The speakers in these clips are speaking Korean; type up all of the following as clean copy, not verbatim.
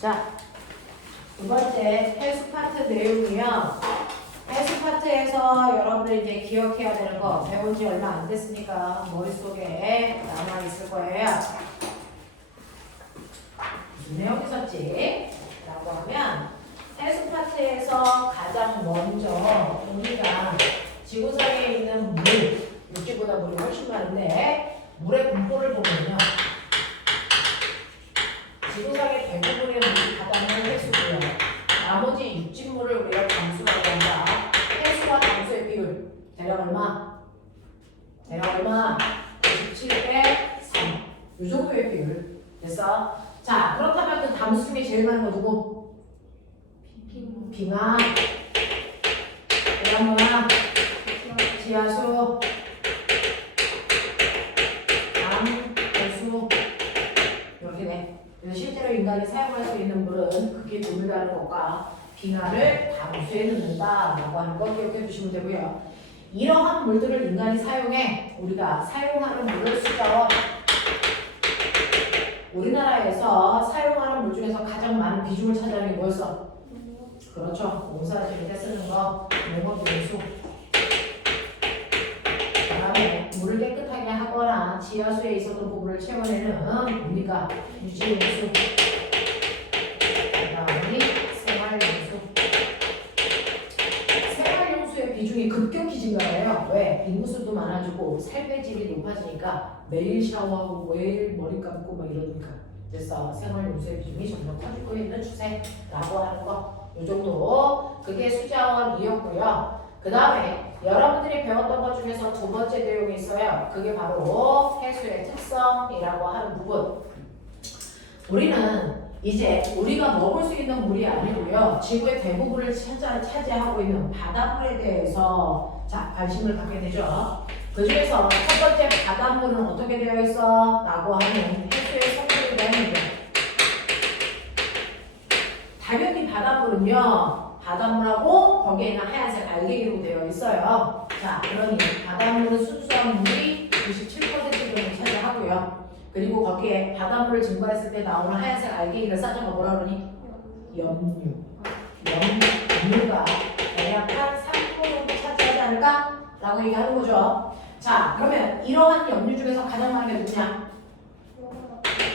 자, 두 번째 해수 파트 내용이요. 해수 파트에서 여러분들 이제 기억해야 되는 거 배운 지 얼마 안 됐으니까 머릿속에 남아 있을 거예요. 무슨 내용이 있었지? 라고 하면 해수 파트에서 가장 먼저 우리가 지구상에 있는 물, 육지보다 물이 훨씬 많은데 물의 분포를 보면요. 지구상의 대부분의 물이 바다는 해수고요. 나머지 육지물을 우리가 담수라고 한다. 해수와 담수의 비율 대략 얼마? 대략 얼마? 97대 3. 이 정도의 비율. 됐어? 자, 그렇다면 그 담수 중에 제일 많은 거 누구? 빙하. 그다음 뭐야? 지하수. 해수. 이렇게 돼. 그래서 실제로 인간이 사용할 수 있는 물은 크게 드물다는 것과 빙하를 담수에 넣는다라고 하는 거 기억해 주시면 되고요. 이러한 물들을 인간이 사용해 우리가 사용하는 물을 숫자와 우리나라에서 사용하는 물 중에서 가장 많은 비중을 차지하는 게 뭐였어? 그렇죠. 농사 지을 때 쓰는 거 농업용수. 그다음에 물을 깨끗하게 하거나 지하수에 있었던 부분을 채워내는 뭡니까? 유지용수. 그다음이 생활용수. 생활용수의 비중이 급격히 증가해요. 왜? 인구수도 많아지고 삶의 질이 높아지니까 매일 샤워하고 매일 머리 감고 막 이러니까. 그래서 생활용수의 비중이 점점 커지고 있는 추세라고 하는 거. 이 정도. 그게 수자원 2였고요. 그 다음에 여러분들이 배웠던 것 중에서 두 번째 내용이 있어요. 그게 바로 해수의 특성이라고 하는 부분. 우리는 이제 우리가 먹을 수 있는 물이 아니고요. 지구의 대부분을 차지하고 있는 바닷물에 대해서 자 관심을 갖게 되죠. 그 중에서 첫 번째 바닷물은 어떻게 되어 있어? 라고 하는 해수의 성질에 대한 얘기. 당연히 바닷물은요. 바닷물하고 거기에 있는 하얀색 알갱이로 되어 있어요. 자, 그러니 바닷물은 순수한 물이 97% 정도 차지하고요. 그리고 거기에 바닷물을 증발했을 때 나오는 하얀색 알갱이를 싸줘가 뭐라 그러니? 염류. 염류가 대략 한 3% 정도 차지하지 않을까? 라고 얘기하는 거죠. 자, 그러면 이러한 염류 중에서 가장 많은 게 누구냐?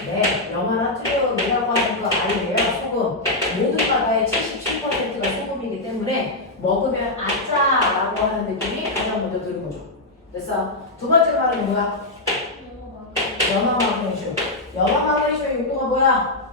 네, 염화나트륨이라고 하는 거 아니에요. 소금. 모든 바다의 77%가 소금이기 때문에 먹으면 아짜라고 하는 느낌이 가장 먼저 드는 거죠. 됐어? 두 번째 말은 뭐야? 염화마그네슘. 염화마그네슘의 용도가 뭐야?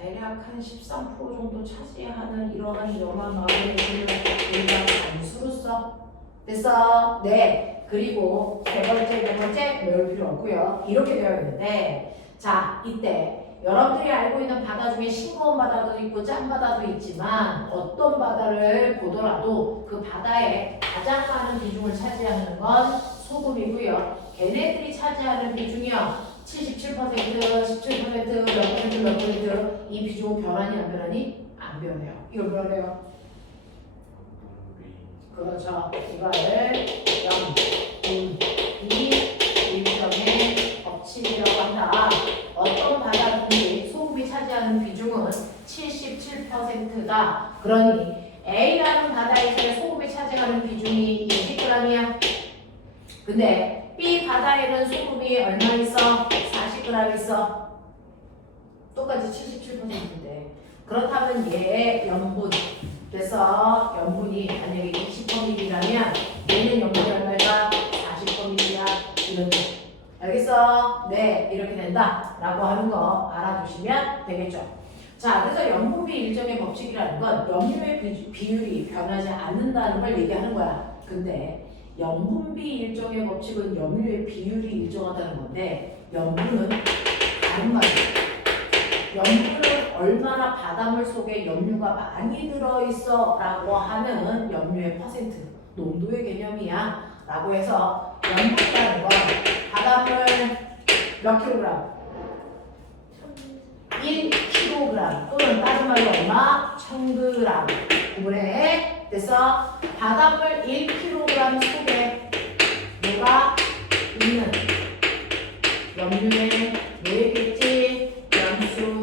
대략 한 13% 정도 차지하는 이러한 염화마그네슘을 우리가 단수로 써. 됐어? 네. 그리고 세 번째 외울 필요 없고요. 이렇게 되어 있는데 자, 이때 여러분들이 알고 있는 바다 중에 싱거운 바다도 있고 짠 바다도 있지만 어떤 바다를 보더라도 그 바다에 가장 많은 비중을 차지하는 건 소금이고요. 걔네들이 차지하는 비중이요. 77%, 17%, 몇 퍼센트 이 비중은 변하니 안 변하니? 안 변해요. 이거 변해요. 그렇죠. 이거를 0, 2 일정의 법칙이라고 한다. 어떤 바다든지 소금이 차지하는 비중은 77%다. 그러니 A라는 바다에서의 소금이 차지하는 비중이 20g이야. 근데 B 바다에는 소금이 얼마 있어? 40g 있어. 똑같이 77%인데. 그렇다면 얘의 염분. 그래서 염분이 만약에 20%이라면 얘는 염분이 얼마일까? 40%야. 이런 거. 알겠어? 네, 이렇게 된다. 라고 하는 거 알아두시면 되겠죠. 자, 그래서 염분비 일정의 법칙이라는 건 염류의 비율이 변하지 않는다는 걸 얘기하는 거야. 근데 염분비 일정의 법칙은 염류의 비율이 일정하다는 건데 염분은 다른 말이야. 염류는 얼마나 바닷물 속에 염류가 많이 들어있어 라고 하는 염류의 퍼센트, 농도의 개념이야 라고 해서 염분이라는 건 바닷물 몇 킬로그램? 1kg 또는 다른 말로 얼마? 1000g 구분해. 그래서 바닷물 1kg 속에 뭐가 있는 염류의 뭐겠지? 염수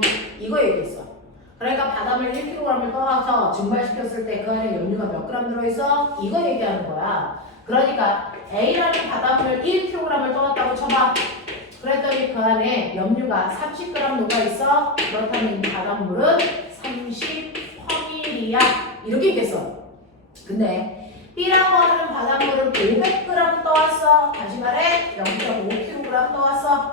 그러니까 바닷물 1kg을 떠와서 증발시켰을 때 그 안에 염류가 몇 그램 들어있어? 이거 얘기하는 거야. 그러니까 A라는 바닷물 1kg을 떠왔다고 쳐봐. 그랬더니 그 안에 염류가 30g 녹아있어. 그렇다면 이 바닷물은 30펌밀이야. 이렇게 얘기했어. 근데 B라고 하는 바닷물을 500g 떠왔어. 다시 말해 0.5kg 떠왔어.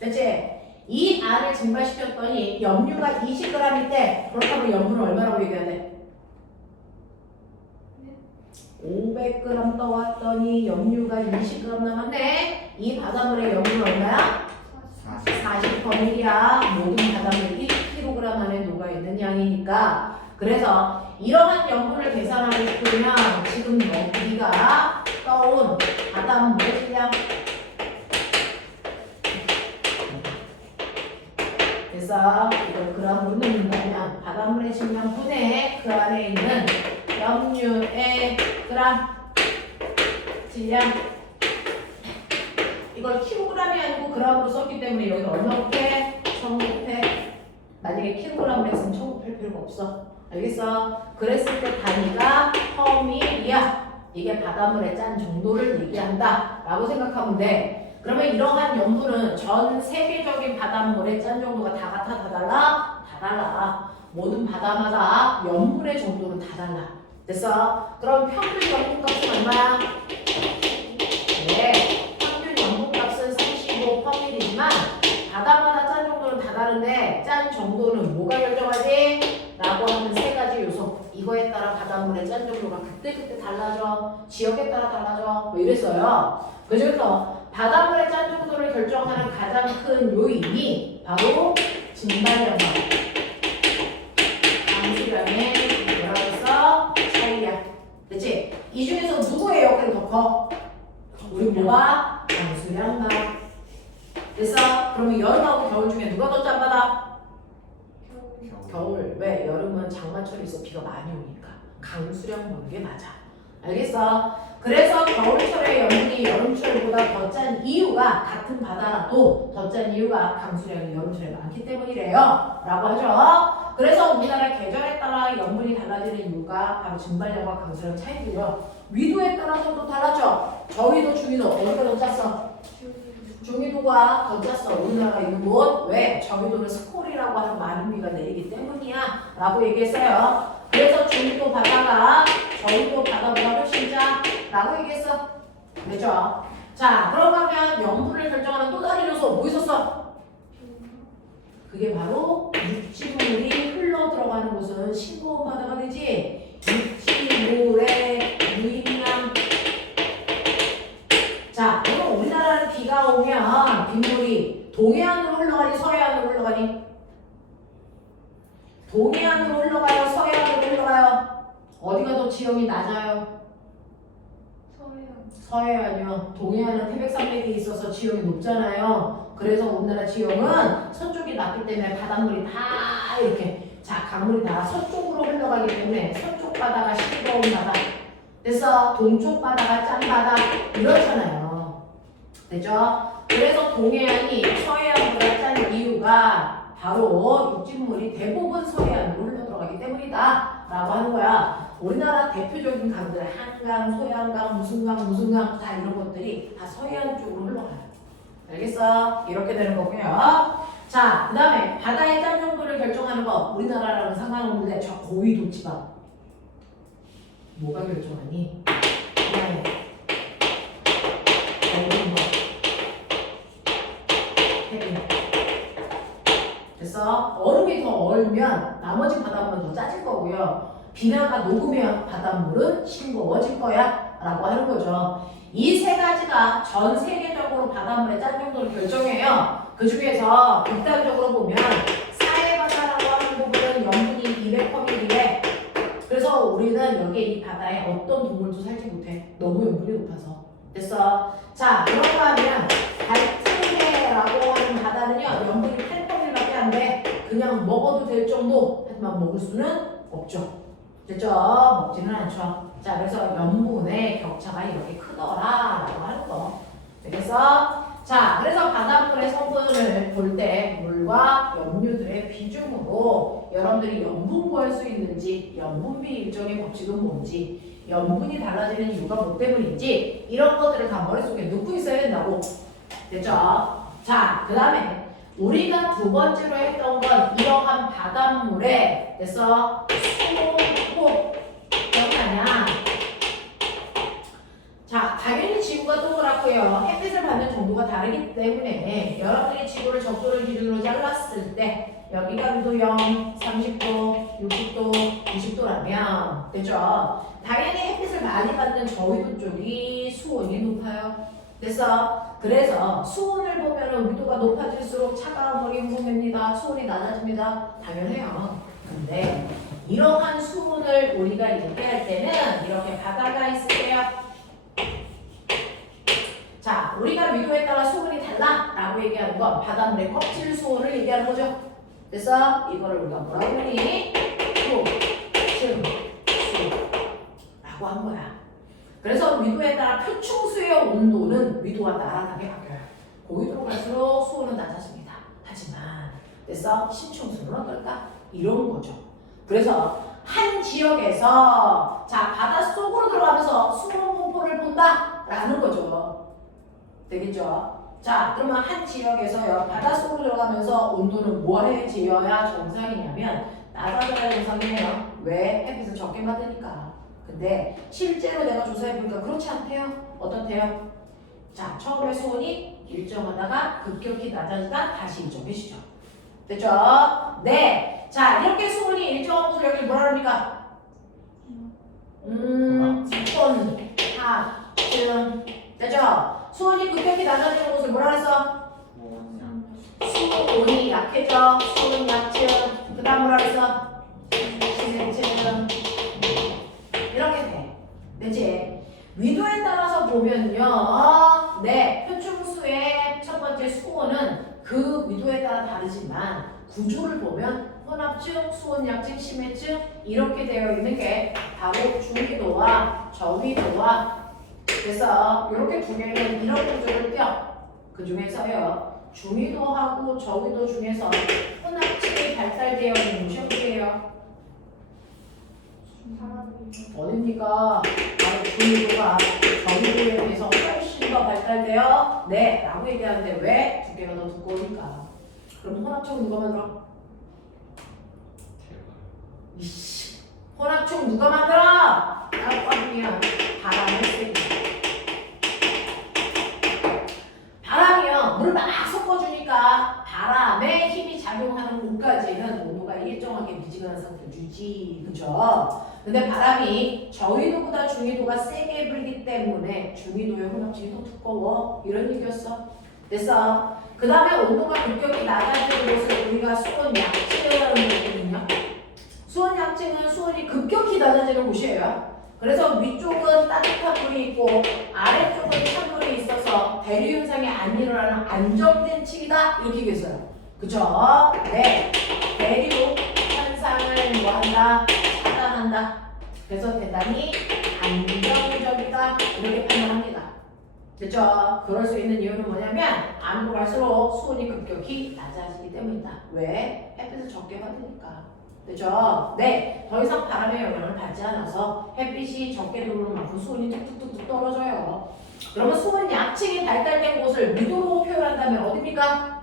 됐지? 이 안을 증발시켰더니 염류가 20g 때 그렇다면 염분은 얼마라고 얘기해야 돼? 500g 떠왔더니 염류가 20g 남았네. 이 바닷물의 염분은 얼마야? 40%이야. 모든 바닷물 1kg 안에 녹아있는 양이니까. 그래서 이러한 염분을 계산하고 싶으면 지금 우리가 떠온 바닷물의 질량. 그래서 이걸 그램으로 넣는다면 바닷물의 질량분의 그 안에 있는 염류의 그램 질량. 이걸 킬로그램이 아니고 그램으로 썼기 때문에 여기는 얼마 곱해? 1000 곱해. 만약에 킬로그램으로 했으면 1000 곱할 필요가 없어. 알겠어? 그랬을 때 단위가 펌밀이야. 이게 바닷물의 짠 정도를 얘기한다 라고 생각하면 돼. 그러면 이러한 염분은 전 세계적인 바닷물의 짠 정도가 다 같아? 다 달라? 다 달라. 모든 바다마다 염분의 정도는 다 달라. 됐어? 그럼 평균 염분값은 얼마야? 네, 평균 염분값은 35펌밀이지만 바다마다 짠 정도는 다 다른데 짠 정도는 뭐가 결정하지? 라고 하는 세 가지 요소. 이거에 따라 바닷물의 짠 정도가 그때그때 달라져. 지역에 따라 달라져. 뭐 이랬어요. 그래서 바닷물의 짠 정도를 결정하는 가장 큰 요인이 바로 증발력과 강수량의 뭐라고 했어? 차이야. 그치? 이 중에서 누구의 역할이 더 커? 우리 뭐가? 강수량과. 됐어? 그러면 여름하고 겨울 중에 누가 더 짠바다? 겨울. 왜? 여름은 장마철이 있어. 비가 많이 오니까. 강수량 보는 게 맞아. 알겠어? 그래서 겨울철의 염분이 여름철보다 더 짠 이유가 같은 바다라도 더 짠 이유가 강수량이 여름철에 많기 때문이래요. 라고 하죠. 그래서 우리나라 계절에 따라 염분이 달라지는 이유가 바로 증발력과 강수량 차이고요. 위도에 따라서도 달라져. 저위도, 중위도 어디가 더 짰어? 중위도가 더 짰어. 우리나라 있는 곳. 왜? 저위도는 스콜이라고 하는 많은 비가 내리기 때문이야. 라고 얘기했어요. 그래서 중위도 바다가 저위도 바다보다 훨씬 짜. 라고 얘기했어. 됐죠? 자, 그러면 염분을 결정하는 또 다른 요소 뭐 있었어? 그게 바로 육지물이 흘러 들어가는 곳은 싱거운 바다가 되지. 육지물의 유입량. 자, 그럼 우리나라는 비가 오면 빗물이 동해안으로 흘러가니 서해안으로 흘러가니? 동해안으로 흘러가요? 서해안으로 흘러가요? 어디가 더 지형이 낮아요? 서해안이요. 동해안은 태백산맥이 있어서 지형이 높잖아요. 그래서 우리나라 지형은 서쪽이 낮기 때문에 바닷물이 다 이렇게 강물이 다 서쪽으로 흘러가기 때문에 서쪽 바다가 싱거운 바다. 그래서 동쪽 바다가 짠 바다 이렇잖아요. 됐죠? 그래서 동해안이 서해안보다 짠 이유가 바로 육진물이 대부분 서해안으로 흘러 들어가기 때문이다 라고 하는 거야. 우리나라 대표적인 강들 한강, 소양강, 무슨 강 다 이런 것들이 다 서해안 쪽으로 흘러가요. 알겠어? 이렇게 되는 거고요. 자, 그 다음에 바다의 짠 정도를 결정하는 거 우리나라랑은 상관없는데 저 고위도 지방 뭐가 결정하니? 네. 그래서 얼음이 더 얼면 나머지 바닷물은 더 짜질 거고요. 비나가 녹으면 바닷물은 싱거워질 거야 라고 하는 거죠. 이 세 가지가 전 세계적으로 바닷물의 짠 정도를 결정해요. 그 중에서 극단적으로 보면 사해바다라고 하는 부분은 염분이 200ppm이래. 그래서 우리는 여기에 이 바다에 어떤 동물도 살지 못해. 너무 염분이 높아서. 됐어. 자, 그런가 하면 발트해라고 하는 바다는요 염분이 8ppm밖에 안 돼. 그냥 먹어도 될 정도. 하지만 먹을 수는 없죠. 됐죠? 먹지는 않죠. 자, 그래서 염분의 격차가 이렇게 크더라라고 하는 거. 되겠어? 자, 그래서 바닷물의 성분을 볼 때 물과 염류들의 비중으로 여러 여러분들이 염분 구할 수 있는지, 염분비 일정의 법칙은 뭔지, 염분이 달라지는 이유가 뭐 때문인지 이런 것들을 다 머릿속에 넣고 있어야 된다고. 됐죠? 자, 그 다음에 우리가 두 번째로 했던 건 이러한 바닷물에 됐어? 수소 기억하냐? 자, 당연히 지구가 동그랗고요. 햇빛을 받는 정도가 다르기 때문에 여러분들이 지구를 적도를 기준으로 잘랐을 때 여기가 위도 0, 30도, 60도, 90도라면 됐죠? 당연히 햇빛을 많이 받는 저위도 쪽이 수온이 높아요. 됐어? 그래서 수온을 보면 위도가 높아질수록 차가운 물이 흠집니다. 수온이 낮아집니다. 당연해요. 근데 이러한 수온을 우리가 얘기할 때는 이렇게 바다가 있을게요. 자, 우리가 위도에 따라 수온이 달라 라고 얘기하는 건 바닷물의 껍질 수온을 얘기하는 거죠. 그래서 이거를 우리가 뭐라고 하니? 수라고 한 거야. 그래서 위도에 따라 표충수의 온도는 위도와 나란하게 바뀌어요. 고위도로 갈수록 수온은 낮아집니다. 하지만 그래서 심층수는 어떨까? 이런 거죠. 그래서 한 지역에서 자 바닷속으로 들어가면서 수온 분포를 본다 라는 거죠. 되겠죠? 자 그러면 한 지역에서요 바닷속으로 들어가면서 온도는 뭐에 지어야 정상이냐면 낮아져야 정상이에요. 왜? 햇빛을 적게 받으니까. 근데 실제로 내가 조사해보니까 그렇지 않대요. 어떻대요? 자 처음에 수온이 일정하다가 급격히 낮아지다 다시 일정해지죠. 됐죠? 네. 자 이렇게 수온이 일정한 곳을 여기 뭐라 합니까? 수온, 하층. 됐죠? 수온이 급격히 낮아지는 곳을 뭐라 그랬어? 수온이 약해져. 수온 약층. 그 다음 뭐라 그랬어? 심해층. 이렇게 돼. 되지? 위도에 따라서 보면요. 네. 표충수의 첫 번째 수온은 그 위도에 따라 다르지만 구조를 보면 혼합층, 수온 약층, 심해층 이렇게 되어 있는 게 바로 중위도와 저위도와 그래서 이렇게 두 개는 이런 구조를 껴. 그 중에서요. 중위도하고 저위도 중에서 혼합층이 발달되어 있는 곳이 어디예요? 어딥니까? 바로 중위도가 저위도에 비해서 훨씬 더 발달되어 네 라고 얘기하는데 왜? 두 개가 더 두꺼우니까. 그럼 혼합층은 누가 만들어? 이씨 혼합층 누가 만들어? 라고 하면 바람을 쐬기. 바람이요 물을 막 섞어주니까 바람의 힘이 작용하는 곳까지는 온도가 일정하게 미지근한 상태 유지. 그쵸? 근데 바람이 저위도보다 중위도가 세게 불기 때문에 중위도의 혼합층이 더 두꺼워. 이런 얘기였어. 됐어? 그 다음에 온도가 급격히 낮아지는 곳을 우리가 수온 약층이라고 하거든요. 수온 약층은 수온이 급격히 낮아지는 곳이에요. 그래서 위쪽은 따뜻한 물이 있고 아래쪽은 찬물이 있어서 대류 현상이 안 일어나는 안정된 층이다. 이렇게 얘기했어요. 그쵸? 네. 대류 현상을 뭐한다? 차단한다. 그래서 대단히 안정적이다. 이렇게 판단합니다. 됐죠? 그럴 수 있는 이유는 뭐냐면 안으로 갈수록 수온이 급격히 낮아지기 때문이다. 왜? 햇빛을 적게 받으니까. 그죠? 네. 더 이상 바람의 영향을 받지 않아서 햇빛이 적게 들어오는 만큼 수온이 툭툭툭 떨어져요. 그러면 수온 약층이 발달된 곳을 위도로 표현한다면 어디입니까?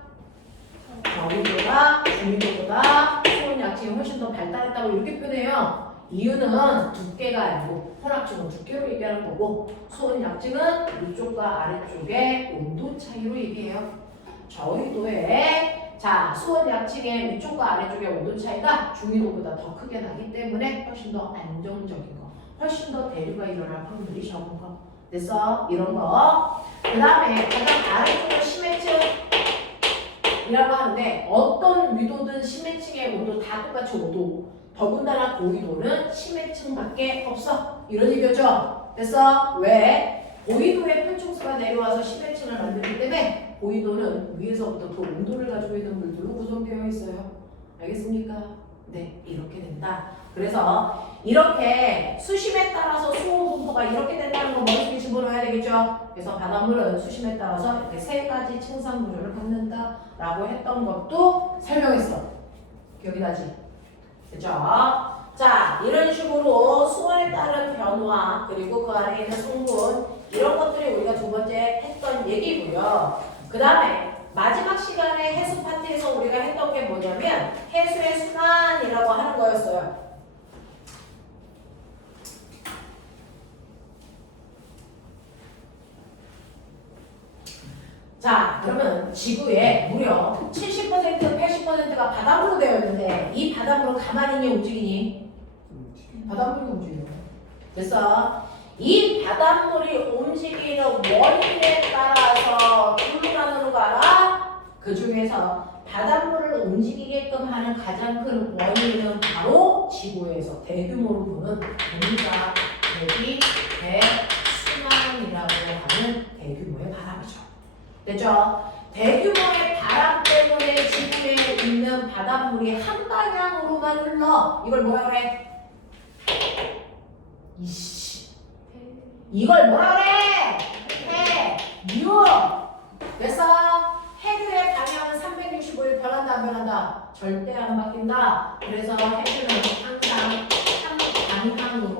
저위도가 중위도보다 수온 약층이 훨씬 더 발달했다고 이렇게 표현해요. 이유는 두께가 아니고 혼합층은 두께로 얘기하는 거고 수온 약층은 위쪽과 아래쪽의 온도 차이로 얘기해요. 저위도에 자, 수온 약층의 위쪽과 아래쪽의 온도 차이가 중위도보다 더 크게 나기 때문에 훨씬 더 안정적인 거, 훨씬 더 대류가 일어날 확률이 적은 거. 됐어? 이런 거. 그 다음에 가장 아래쪽은 심해층이라고 하는데 어떤 위도든 심해층의 온도 다 똑같이 5도. 더군다나 고위도는 심해층밖에 없어. 이런 얘기였죠? 됐어? 왜? 고위도의 표충수가 내려와서 심해층을 만들기 때문에 고위도는 위에서부터 더 온도를 가지고 있는 물들로 구성되어 있어요. 알겠습니까? 네, 이렇게 된다. 그래서 이렇게 수심에 따라서 수온 분포가 이렇게 된다는 거 머릿속에 집어넣어야 되겠죠? 그래서 바닷물은 수심에 따라서 이렇게 세 가지 층상 구조를 갖는다라고 했던 것도 설명했어. 기억이 나지? 그죠? 자, 이런 식으로 수원에 따른 변화 그리고 그 안에 있는 성분 이런 것들이 우리가 두 번째 했던 얘기고요. 그 다음에 마지막 시간에 해수 파트에서 우리가 했던 게 뭐냐면 해수의 순환이라고 하는 거였어요. 자, 그러면 지구에 무려 70% 80%가 바닷물로 되어 있는데 이 바닷물은 가만히 있니 움직이니? 바닷물이 움직여. 그래서 이 바닷물이 움직이는 원인에 따라서 둘로 나누는 거 알아? 그 중에서 바닷물을 움직이게끔 하는 가장 큰 원인은 바로 지구에서 대규모로 부는 공기가 대기 대순환이라고 하는 대규모의 바람이죠. 됐죠? 대규모의 바람 때문에 지구에 있는 바닷물이 한 방향으로만 흘러. 이걸 뭐라 그래? 이걸 뭐라 그래? 해류. 그래서 해류의 방향은 365일 변한다 안 변한다? 절대 안 바뀐다. 그래서 해류는 항상 한 방향으로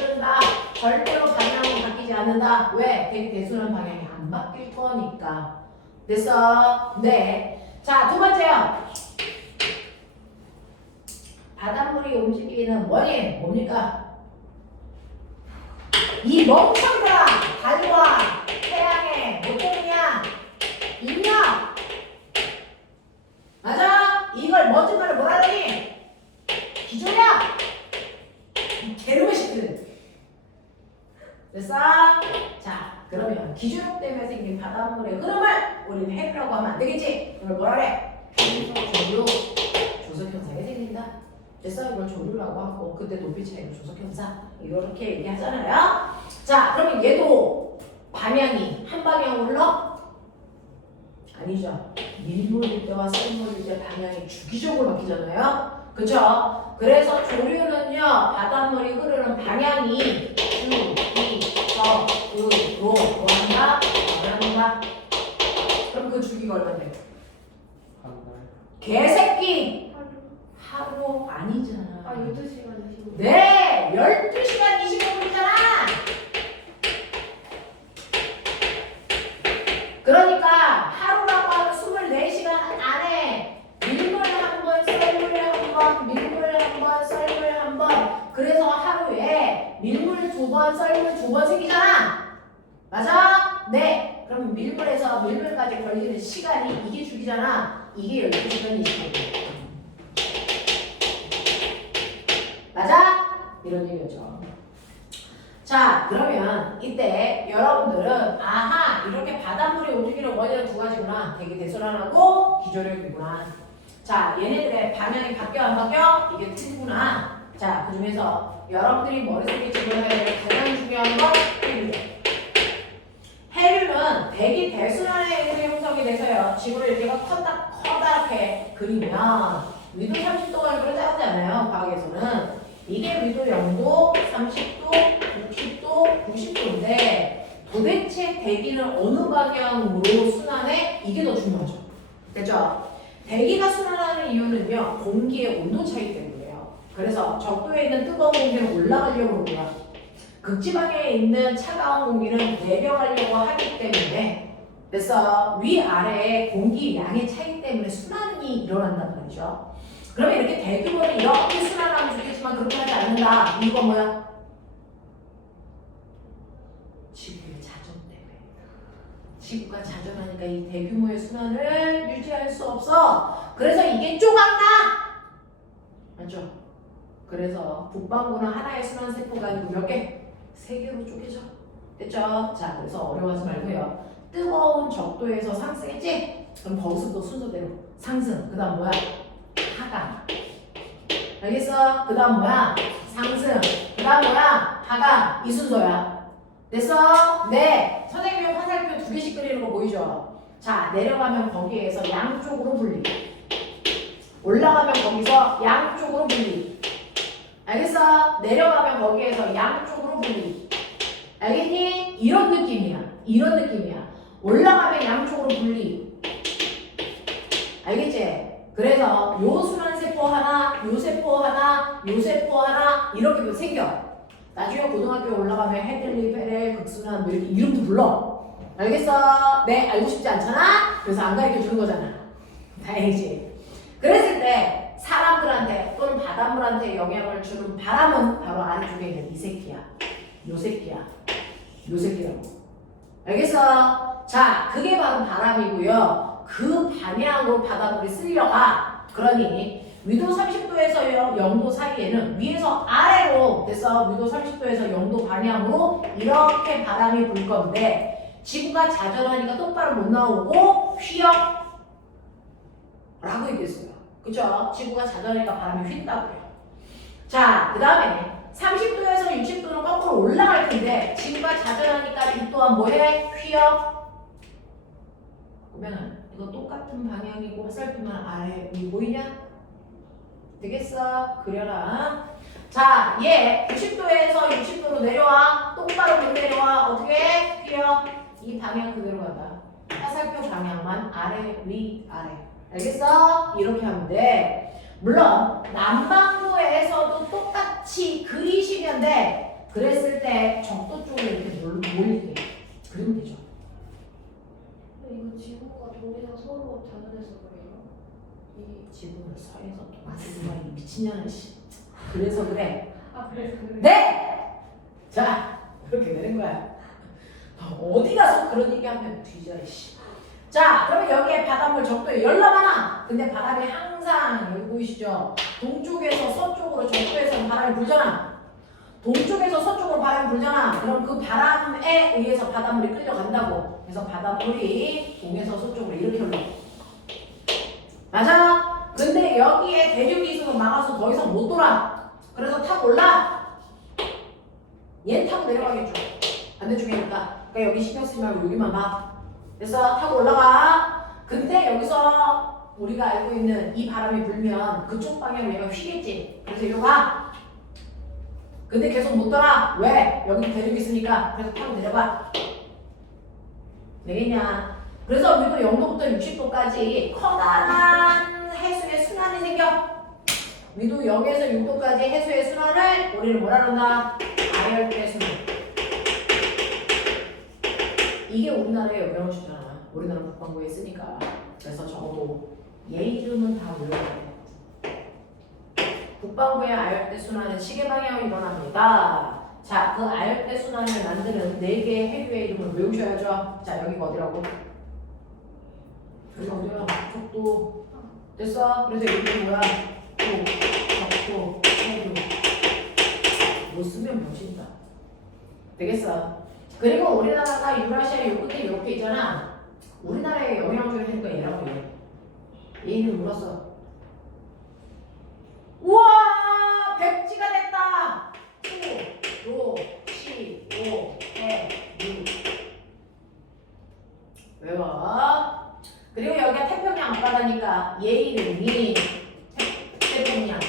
흐른다. 절대로 방향이 바뀌지 않는다. 왜? 대기 대순환 방향이 안 바뀔 거니까. 됐어? 네. 자, 두 번째요. 바닷물이 움직이는 원인 뭡니까? 이 멍청이들아! 달과 태양의 모종이야. 입력! 맞아? 이걸 멋진 말을 뭐라 그러니? 기조력! 개놈의 새끼들. 됐어? 자, 그러면 기조력 때문에 생긴 바닷물의 흐름을 우리는 해류라고 하면 안 되겠지? 이걸 뭐라 그래? 조류, 조석 현상이 생긴다. 됐어? 이걸 조류라고 하고 그때 높이 차이로 조석 현상 이렇게 얘기하잖아요. 자, 그러면 얘도 방향이 한 방향으로 흘러? 아니죠. 밀물일 때와 썰물일 때 방향이 주기적으로 바뀌잖아요. 그쵸? 그래서 조류는요, 바닷물이 흐르는 방향이 주기적으로 뭐한다? 변한다. 그럼 그 주기가 얼마인데? 개새끼! 하루 아니잖아. 아, 12시간 25분. 네! 12시간 25분이잖아! 그러니까 하루라고 하면 24시간 안에 밀물 한 번, 썰물 한 번, 밀물 한 번, 썰물 한 번. 그래서 하루에 밀물 2번, 썰물 2번 생기잖아. 맞아? 네. 그럼 밀물에서 밀물까지 걸리는 시간이 이게 주기잖아. 이게 12시간 25분. 맞아? 이런 얘기죠. 자, 그러면 이때 여러분들은 아하, 이렇게 바닷물이 움직이는 원인은 두 가지구나. 대기 대순환하고 기조력이구나. 자, 얘네들의 방향이 바뀌어 안 바뀌어? 이게 틀리구나. 자, 그 중에서 여러분들이 머릿속에 집어넣어야 될 가장 중요한 건 해류죠. 해류는 대기 대순환에 의해 형성이 돼서요. 지구를 이렇게 커다랗게 그리면 위도 30도가 그렇게 작지 않아요. 과학에서는. 이게 위도 0도, 30도, 60도, 90도인데 도대체 대기는 어느 방향으로 순환해? 이게 더 중요하죠. 됐죠? 대기가 순환하는 이유는요. 공기의 온도 차이 때문이에요. 그래서 적도에 있는 뜨거운 공기는 올라가려고 합니다. 극지방에 있는 차가운 공기는 내려가려고 하기 때문에 그래서 위아래의 공기 양의 차이 때문에 순환이 일어난단 말이죠. 그러면 이렇게 대규모는 이렇게 순환하면 좋겠지만 그렇게 하지 않는다. 이유가 뭐야? 지구의 자전 때문에. 지구가 자전하니까 이 대규모의 순환을 유지할 수 없어. 그래서 이게 쪼각나. 맞죠? 그래서 북반구는 하나의 순환 세포가 아니고 몇 개? 3개로 쪼개져. 됐죠? 자, 그래서 어려워하지 말고요. 뜨거운 적도에서 상승했지? 그럼 거기서도 순서대로 상승. 그 다음 뭐야? 하강. 알겠어? 그 다음 뭐야? 상승. 그 다음 뭐야? 하강. 이 순서야. 됐어? 네. 선생님이 화살표 2개씩 그리는 거 보이죠? 자, 내려가면 거기에서 양쪽으로 분리. 올라가면 거기서 양쪽으로 분리. 알겠어? 내려가면 거기에서 양쪽으로 분리. 알겠니? 이런 느낌이야. 이런 느낌이야. 올라가면 양쪽으로 분리. 알겠지? 그래서 요 순환세포 하나, 요 세포 하나, 요 세포 하나 이렇게 생겨. 나중에 고등학교 올라가면 헤들리, 페렐, 극순환 뭐 이렇게 이름도 불러. 알겠어? 네, 알고 싶지 않잖아? 그래서 안 가르쳐 주는 거잖아. 다행이지. 그랬을 때 사람들한테 또는 바닷물한테 영향을 주는 바람은 바로 아래쪽에 있는 이 새끼야. 요 새끼야. 요 새끼라고. 알겠어? 자, 그게 바로 바람이고요. 그 방향으로 바닷물이 쓸려가. 그러니 위도 30도에서 0도 사이에는 위에서 아래로 됐어. 위도 30도에서 0도 방향으로 이렇게 바람이 불 건데 지구가 자전하니까 똑바로 못 나오고 휘어 라고 얘기했어요. 그죠? 지구가 자전하니까 바람이 휜다고요. 자, 그 다음에 30도에서 60도는 거꾸로 올라갈 텐데 지구가 자전하니까 이 또한 뭐해? 휘어. 그러면 이거 똑같은 방향이고 화살표만 아래 위 보이냐? 되겠어? 그려라. 자, 얘 90도에서 60도로 내려와. 똑바로 못 내려와. 어떻게? 휘어. 이 방향 그대로 간다. 화살표 방향만 아래, 위, 아래. 알겠어? 이렇게 하면 돼. 물론 남반구에서도 똑같이 그리시면 돼. 그랬을 때 적도 쪽으로 이렇게 몰리게 그리면 되죠. 이거 지구가 동에서 서로 자전해서 그래요? 이 지구는 서에서 동아지구만 이 미친년아 씨. 그래서 그래. 아 그래서 그래? 네! 자, 그렇게 되는 거야. 어디 가서 그런 얘기하면 뒤져 씨. 자, 그러면 여기에 바닷물 적도에 열나가나? 근데 바람이 항상 여기 보이시죠? 동쪽에서 서쪽으로 적도에서 바람이 불잖아. 동쪽에서 서쪽으로 바람이 불잖아. 그럼 그 바람에 의해서 바닷물이 끌려간다고. 그래서 바닷물이 동에서 서쪽으로 이렇게 흘러. 맞아? 근데 여기에 대륙이 있어서 막아서 더 이상 못 돌아. 그래서 타고 올라. 얘는 타고 내려가겠죠. 반대쪽이니까. 그러니까 여기 신경 쓰지 말고 여기만 봐. 그래서 타고 올라가. 근데 여기서 우리가 알고 있는 이 바람이 불면 그쪽 방향으로 얘가 휘겠지. 그래서 이리 와. 근데 계속 못 돌아. 왜? 여기 대륙이 있으니까. 그래서 타고 내려가. 되겠냐? 그래서 위도 0도부터 60도까지 커다란 해수의 순환이 생겨. 위도 0에서 6도까지 해수의 순환을 우리는 뭐라 그런다? 아열대 순환. 이게 우리나라에 영향을 주잖아. 우리나라 국방부에 쓰니까. 그래서 적어도 얘 이름은 다 외워야 돼. 국방부의 아열대 순환은 시계 방향으로 일어납니다. 자, 그 아열대 순환을 만드는 4개의 해류의 이름을 외우셔야죠. 자, 여기가 어디라고? 여기 어디야? 적도. 됐어? 그래서 여기 뭐야? 적도, 해류. 뭐 쓰면 멋진다. 되겠어? 그리고 우리나라가 유라시아 요 끝에 이렇게 있잖아. 우리나라에 영향을 주는 해류가 얘라고 해. 얘 이름 물었어. 우와! 백지가 됐다! 수, 로, 시, 오, 해, 유. 외워. 그리고 여기가 태평양 앞바다니까 얘 이름이 태평양.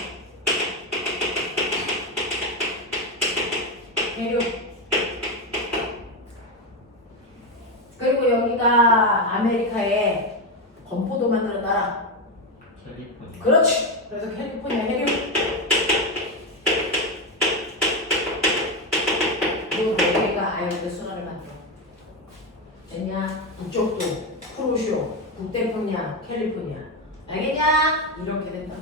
해류. 그리고 여기가 아메리카에 건포도 만드는 나라. 캘리포니아. 그렇지. 그래서 캘리포니아 해류. 그 4개가 아열대 순환을 만들어. 됐냐? 북쪽도, 쿠로쇼, 북태평양, 캘리포니아. 알겠냐? 이렇게 된다.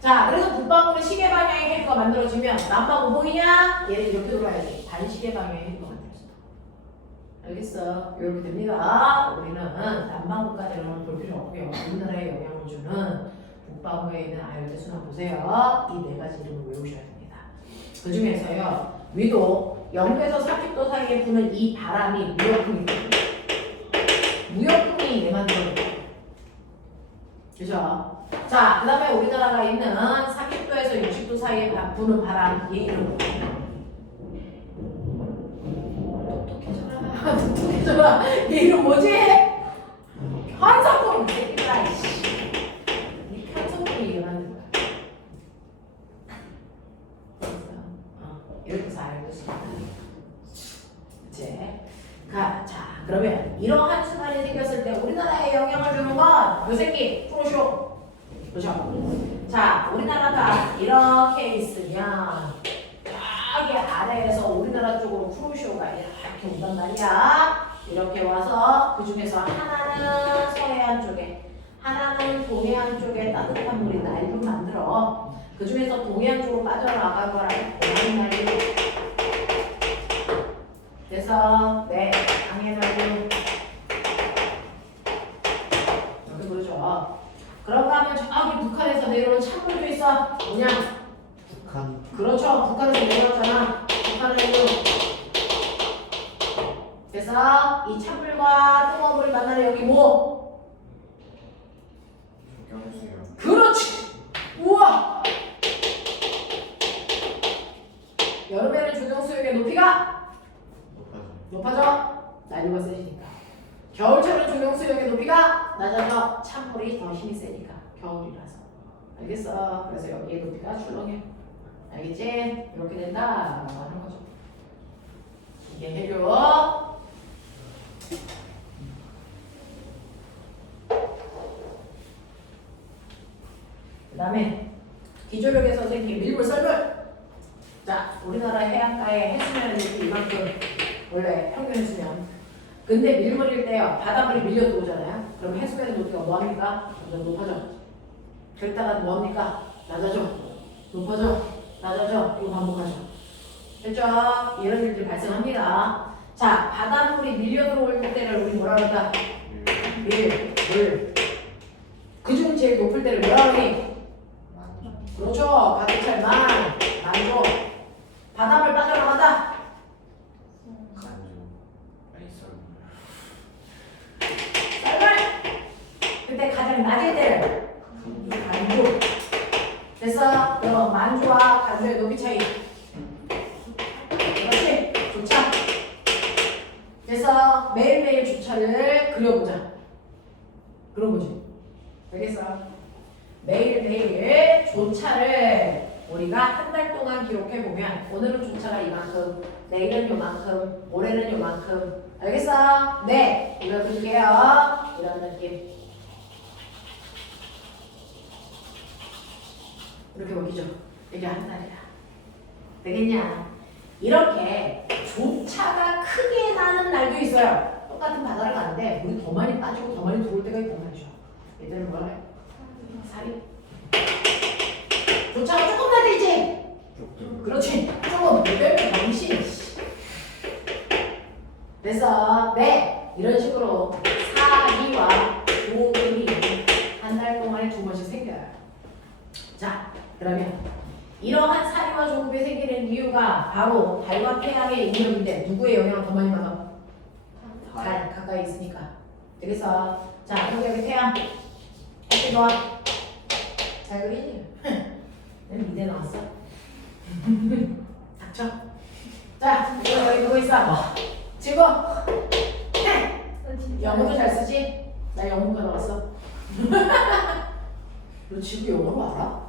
자, 그래서 북반구는 시계 방향의 해류가 만들어지면 남반구 보이냐? 얘는 이렇게 돌아야지. 반시계 방향의 해류가 만들어진다. 알겠어? 이렇게 됩니다. 우리는 남반구까지는 볼 필요 없고요. 우리나라에 영향을 주는 북반구에 있는 아열대 순환 보세요. 이 4가지 이름을 외우셔야 됩니다. 그 중에서요, 위도 0도에서 30도 사이에 부는 이 바람이 무역풍이거든요. 무역풍이 얘 만들어요. 그죠? 자, 그 다음에 우리나라가 있는 30도에서 60도 사이에 부는 바람, 얘 이름 뭐예요? 똑똑해져라. 똑똑해져라. 얘 이름 뭐지? 한사포. 이 새끼들아, 이씨. 이 한사포이 얘 만든 거야. 이렇게 해서 알고 있습니다. 이제 자, 그러면 이러한 순환이 생겼을 때 우리나라에 영향을 주는 건 요 새끼 프로쇼. 그죠? 자, 우리나라가 이렇게 있으면 여기 아래에서 우리나라 쪽으로 쿠로쇼가 이렇게 온단 말이야. 이렇게 와서 그 중에서 하나는 서해안 쪽에, 하나는 동해안 쪽에 따뜻한 물이 날도 만들어. 그 중에서 동해안 쪽으로 빠져나갈 거라고 동해안 날도. 그래서 네, 당해날도 이렇게 그러죠. 그런가 하면 저기 북한에서 내려오는 찬물도 있어. 뭐냐? 북한. 그렇죠. 북한에서 내려왔잖아. 북한에도. 그래서 이 찬물과 뜨거운 물이 만나는 여기 뭐? 조경수요. 그렇지. 우와. 여름에는 조경수역의 높이가 높아져. 높아져. 난이도가 세지니까. 겨울철은 조경수역의 높이가 낮아져. 찬물이 더 힘이 세니까. 겨울이라서. 알겠어. 그래서 여기의 높이가 출렁해. 알겠지? 이렇게 된다 하는 거죠. 이게 해류. 그 다음에 기조력에서 생긴 밀물 썰물. 자, 우리나라 해안가의 해수면의 높이 이만큼 원래 평균 해수면. 근데 밀물일 때요, 바닷물이 밀려 들어오잖아요. 그럼 해수면의 높이가 뭐합니까? 점점 높아져. 그랬다가 뭐합니까? 낮아져. 높아져. 낮아져. 이거 반복하죠. 됐죠? 이런 일들이 발생합니다. 자, 바닷물이 밀려 들어올 때를 우리 뭐라 그럴까? 물. 그중 제일 높을 때를 뭐라 그러니? 그렇죠. 가득찰 만조. 바닷물 빠져나간다. 간주. 아니 썰물. 썰물. 그때 가장 낮을 때를 간조. 됐어? 그럼 만조와 간조의 높이 차이. 그렇지? 조차. 그래서 매일매일 조차를 그려보자. 그려보지. 알겠어? 매일매일 조차를 우리가 한 달 동안 기록해보면 오늘은 조차가 이만큼, 내일은 요만큼, 모레는 요만큼. 알겠어? 네. 이거 그릴게요. 이런 느낌. 이렇게 먹이죠. 이게 한 달이야. 되겠냐? 이렇게 조차가 크게 나는 날도 있어요. 똑같은 바다를 가는데 물이 더 많이 빠지고 더 많이 들어올 때가 있단 말이죠. 얘들은 뭐라 해? 살이. 조차가 조금 날 때 있지? 그렇지. 조금. 몇 병신. 그래서 네. 이런 식으로 사리와 조금이 한 달 동안에 2번씩 생겨요. 자, 그러면 이러한 사리와 조급이 생기는 이유가 바로 달과 태양의 인력인데 누구의 영향을 더 많이 받아? 달 가까이 있으니까. 되겠어. 자, 여기 태양. 햇빛 좋아. 잘 그리니? 내 미대 나왔어. 닥쳐. 자, 이거 여기 누구 있어? 지금. 영어도 잘 쓰지? 나 영문과 나왔어. 너 지금 영어로 알아?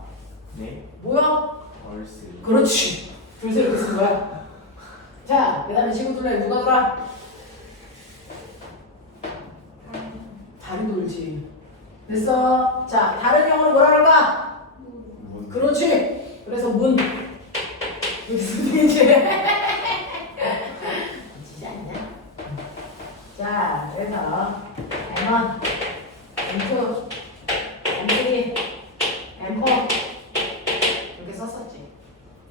네. 뭐야? 얼스. 그렇지. 둘셋 이렇게 쓴 거야. 자, 그 다음에 지구 둘레 누가 돌아? 달이 돌지. 됐어. 자, 다른 영어로 뭐라 그럴까? 문. 그렇지. 그래서 문. 이렇게 쓰면 되지. 지지 않냐? 자, 그래서 M1, M2, M3, M4 이렇게 썼었지.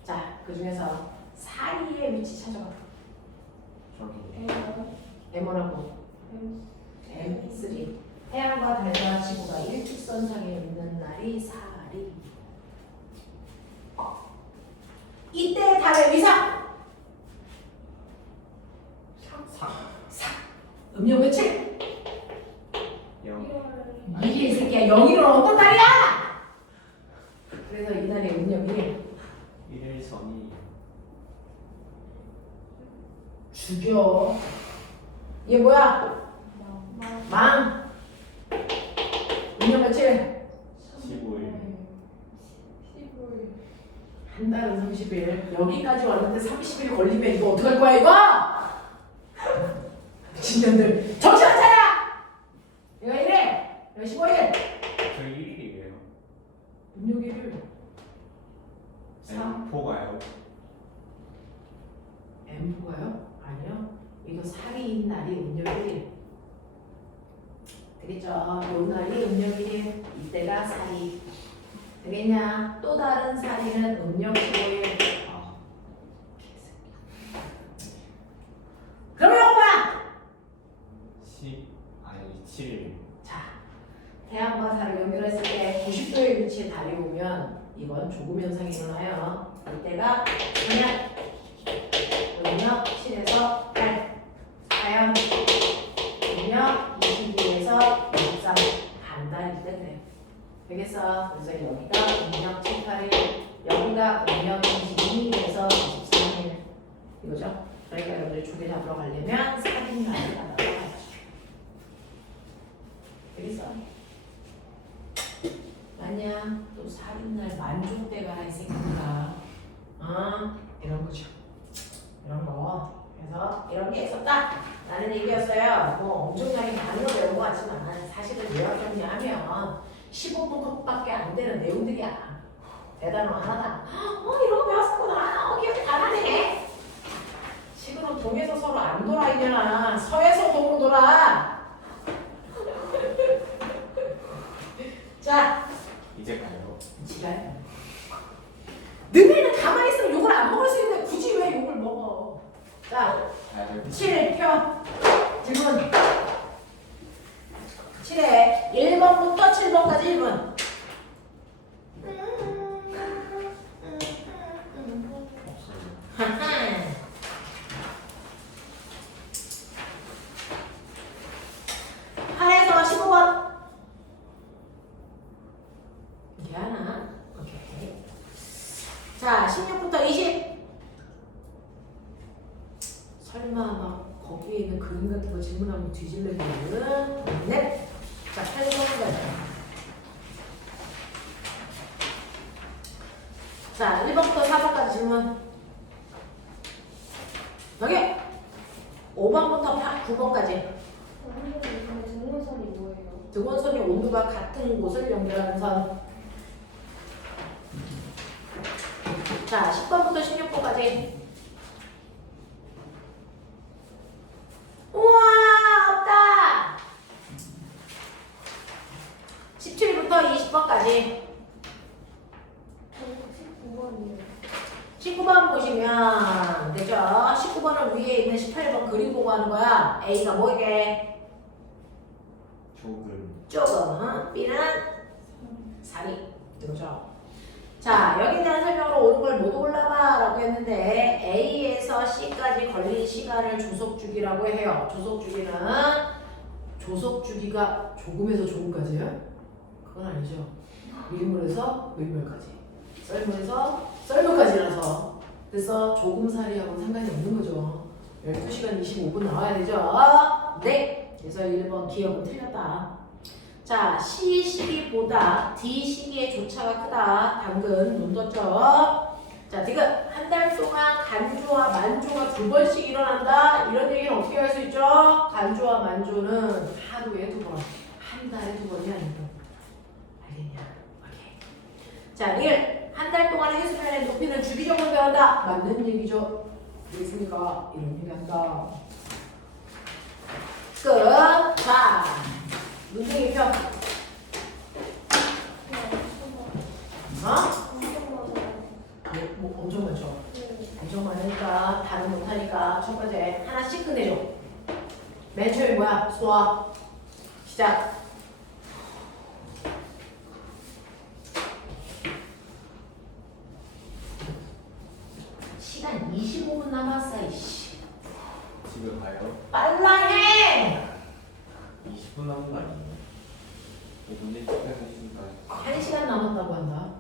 자, 그 중에서 사리의 위치 찾아봐. 저기. M1하고 M3. 태양과 달과 지구가 일직선상에 있는 날이 사리. 이때 달의 위상. 사. 음력 며칠? 영. 이게 이 새끼야. 영일은 어떤 날이야? 그래서 이 날이 음력이 1일 전이. 죽여. 이게 뭐야? 망. 음력 며칠? 15일. 한 달은 30일. 여기까지 왔는데 30일 걸리면 이거 어떡할 거야 이거? 미친년들 정신 안 차려! 이거 1일, 이거 15일. 저희 1일이에요. 음력일을 3 M4가요? M포가요? 아니요. 이거 살이인 날이 음력일. 되겠죠? 요 날이 음력일. 이때가 살이. 되겠냐? 또 다른 살이는 음력 15일. 그러면 이거 뭐야? 7일. 자, 태양과 달을 연결했을 때 90도의 위치에 달이 오면 이건 조금 현상이 일어나요. 이때가 그냥 음력 7에서 8, 하연 음력 22에서 23, 반달일 때 돼. 되겠어? 그래서 여기가 음력 7, 8일, 여기가 음력 22에서 23일 이거죠? 그러니까 여러분들 조개 잡으러 가려면 살인날을 받아서 가야죠. 되겠어? 만약 또 살인날 만족대가 이 새끼들아 이런 거죠. 이런 거. 그래서 이런 게 있었다 라는 얘기였어요. 뭐 엄청나게 많은 걸 배운 것 같지만 사실은 요약 정리하면 15분밖에 안 되는 내용들이야. 대단한 하나다. 이런 거 배웠었구나. 기억이 다 나네. 지금은 동에서 서로 안 돌아 이년아. 서에서 동으로 돌아. 자, 이제 가요. 지랄. 너희는 가만히 있으면 욕을 안 먹을 수 있는데 굳이 왜 욕을 먹어? 자, 가요. 7표 질문. 7에 1번부터 7번까지 1번. 없어요. 8에서 15번. 이게 하나. 오케이. 자, 16부터 20. 설마 막 거기에 있는 그림 같은 거 질문하면 뒤질래면은 넷. 자, 8번까지. 자, 1번부터 4번까지 질문. 여기 5번부터 9번까지. 등원선이 뭐예요? 등원선이 온도가 같은 곳을 연결하는 선. 자, 10번부터 16번까지. 우와, 없다. 17부터 20번까지. 19번이요. 19번 보시면 되죠? 19번은 위에 있는 18번 그림 보고 하는 거야. A가 뭐게? 조금. B는 살이. 그죠? 자, 여기에 대한 설명으로 옳은 걸 모두 골라봐 라고 했는데 A에서 C까지 걸린 시간을 조속주기라고 해요. 조속주기는 조속주기가 조금에서 조금까지야? 그건 아니죠. 밀물에서 밀물까지. 썰물에서 썰물까지라서. 그래서 조금살이하고는 상관이 없는 거죠. 12시간 25분 나와야 되죠. 네. 그래서 1번 기억은 틀렸다. 자, C 시기보다 D 시기의 조차가 크다. 당근 눈 떴죠. 자, 지금 한 달 동안 간조와 만조가 2번씩 일어난다. 이런 얘기는 어떻게 할 수 있죠? 간조와 만조는 하루에 2번, 한 달에 2번이 아니고. 알겠냐? 오케이. 자, 이걸 한 달 동안 해수면의 높이는 주기적으로 변한다. 맞는 얘기죠? 되겠습니까? 이런 얘기 한다. 끝. 자, 문제기 표. 뭐 엄청 많죠? 엄청 많으니까 다른 못하니까 첫 번째 하나씩 끝내줘. 맨 처음에 뭐야? 수학. 시작. 시간 25분 남았어. 이씨. 집에 가요? 빨라 해. 20분 남은 거 아니에요? 문제 집중했으니까 1시간 남았다고 한다.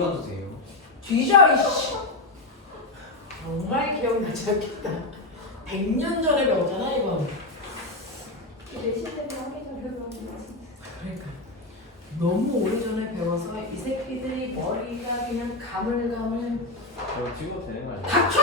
찍어도 돼요? 뒤져 이씨. 정말 기억나지 않겠다. 100년 전에 배웠잖아 이건. 내신 때문에 하기 전에 그런 거 그러니까 너무 오래전에 배워서 이 새끼들이 머리가 그냥 가물가물. 저 찍어도 되는 거 아니에요? 닥쳐!